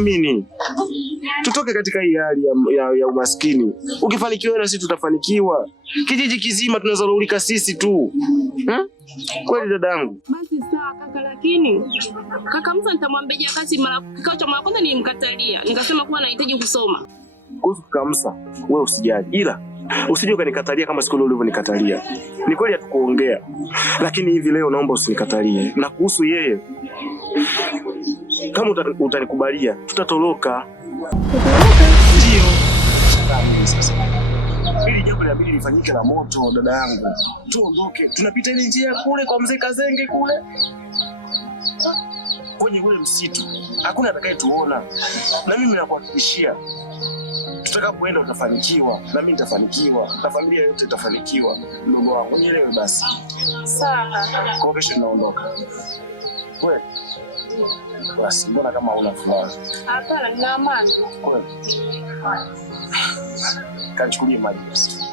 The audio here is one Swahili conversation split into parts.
Mimi tutoke katika hii hali ya umaskini. Ukifanikiwa na sisi tutafanikiwa. Kijiji kizima tunazalulika sisi tu. Kweli dadangu. Basi sawa kaka, lakini kaka Musa nitamwambia wakati kikao cha mara kwanza nilimkatalia. Nikasema kuwa anahitaji kusoma. Kuhusu kaka Musa, wewe usijali. Ila usije ukanikatalia kama siku ile ulivyonikatalia. Ni kweli hatukuongea. Lakini hivi leo naomba usinikatalie. Na kuhusu yeye, kama utanikubalia, tutatoroka. Ndio. Sasa. Hili jambo la pili lifanyike na moto, dada yangu. Tuondoke. Tunapita ile njia kule kwa mzee Kazenge kule. Kwenye ule msitu. Hakuna atakayetuona. Na mimi nakuhakikishia tutakapoenda utafanikiwa, na mimi nitafanikiwa, na familia yote itafanikiwa. Mdogo wangu, unielewe basi. Sawa. Kwa kesho naondoka. Wewe basi, mbona kama una furaha? Hapana, nina amani. Kweli. Kachukulie mali basi.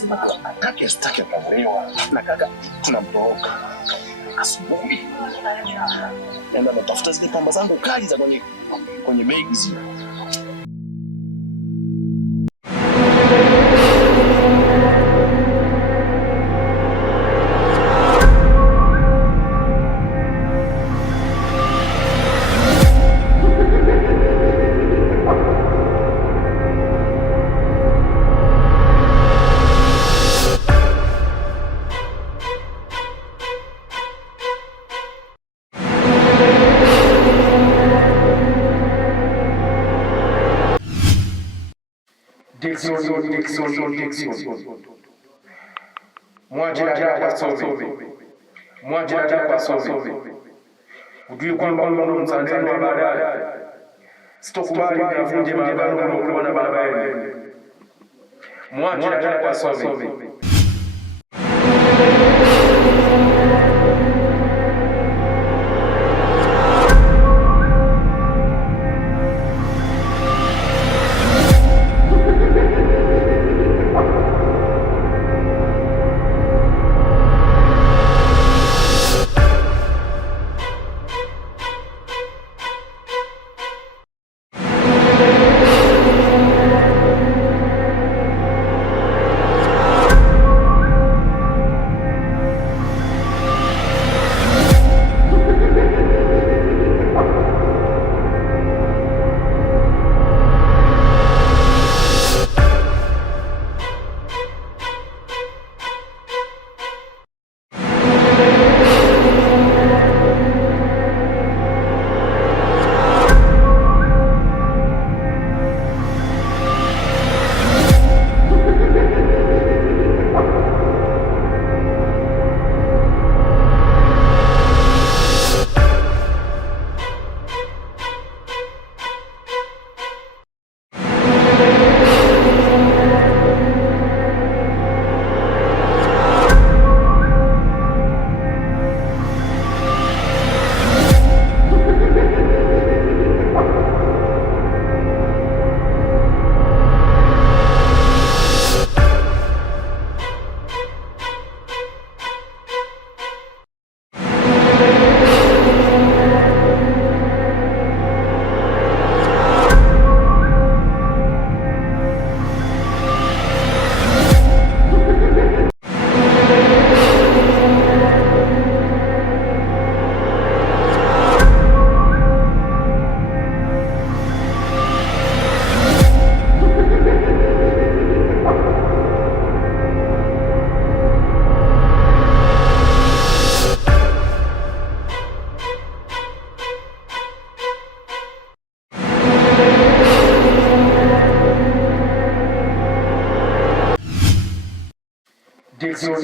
Sema kwa atake staki kuolewa na kaka tunamtoroka asubuhi. Nenda natafuta zile pamba zangu kali za kwenye begi zile. Dixon. Mwache dada kwa some. Ujue kwamba Mungu mzalendo wa baadaye. Sitokubali nivunje maagano uliokuwa na baba yenu. Mwache dada kwa some. Dixon.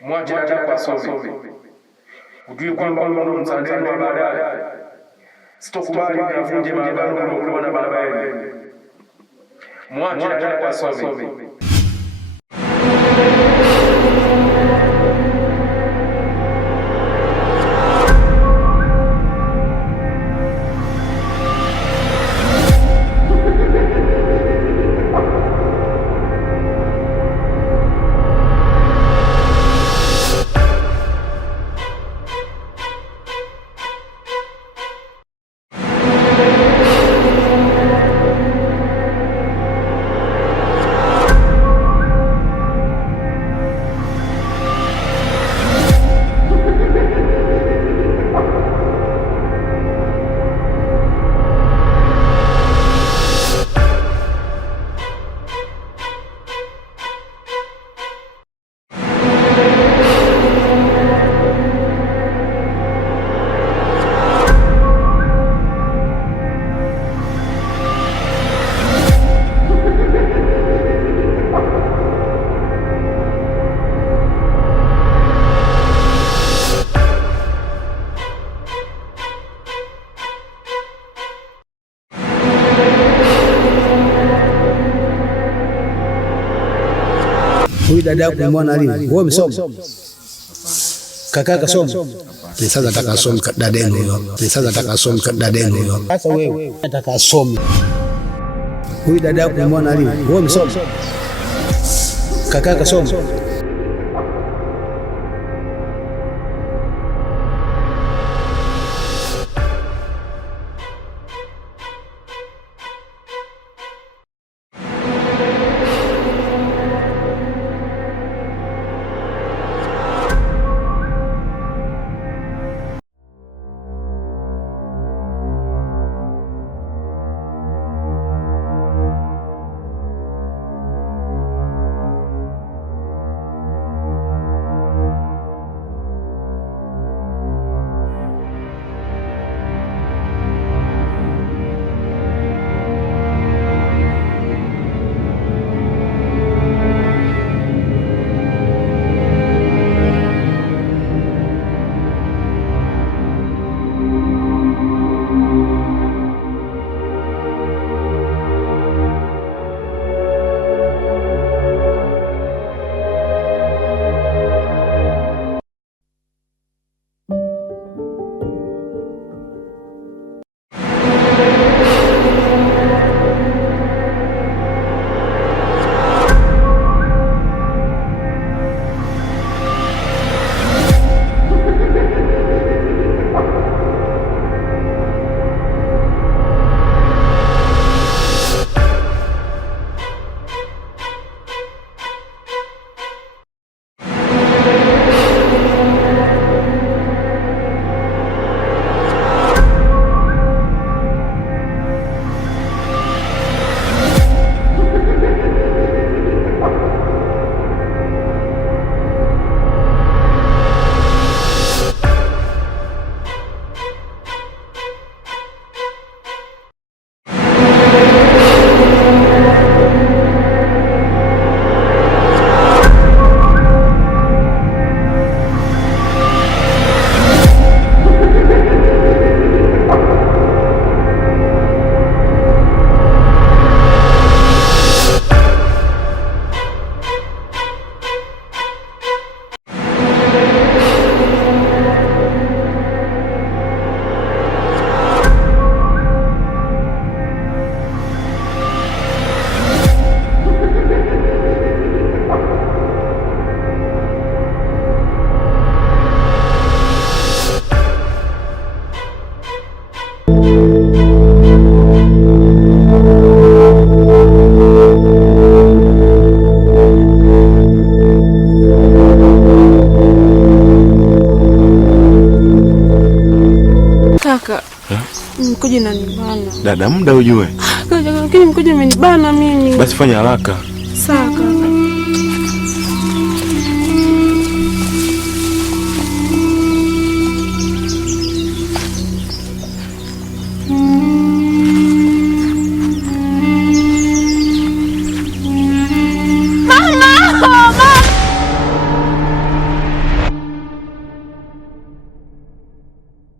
Mwache dada kwa some. Ujue kwamba Mungu mzalendo wa baadaye. Sitokubali nivunje maagano uliokuwa na baba yenu. Mwache dada kwa some. Huyu dada yako umemwona lini? Wewe umesoma? Kaka kasoma. Ni sasa nataka asome dada yenu huyo. Ni sasa nataka asome dada yenu huyo. Sasa wewe nataka asome. Huyu dada yako umemwona lini? Wewe umesoma? Kaka kasoma. Kaka, mkuja na nibana. Dada, muda ujue. Kaka, lakini mkuja amenibana mimi. Basi fanya haraka. Sawa.